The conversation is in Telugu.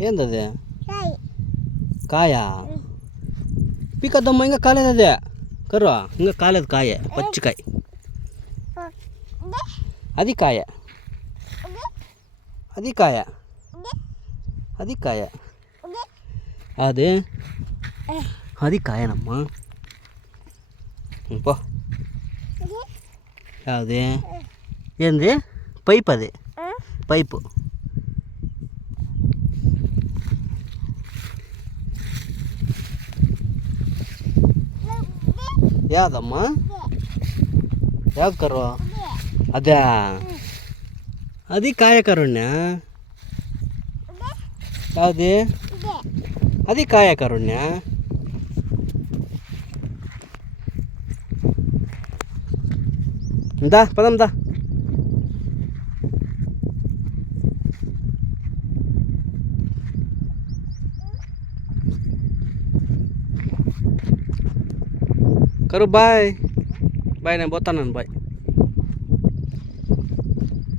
ఏందది కాయ పీకద్దమ్మా ఇంకా కాలేదు అదే కర్ర ఇంకా కాలేదు కాయ పచ్చికాయ అది కాయ అది కాయ అది కాయ అది అది కాయనమ్మా పో అది ఏంది పైప్ అది పైపు ಯಾವ್ದಮ್ಮ ಯಾವ್ದು ಕರು ಅದೇ ಅದಿ ಕಾಯ ಕರುಣ್ಯ ಯಾವ್ದು ಅದಿ ಕಾಯ ಕರುಣ್ಯ దా పదం దా కరు బాయ్ బాయ్ నేను పోతాను బాయ్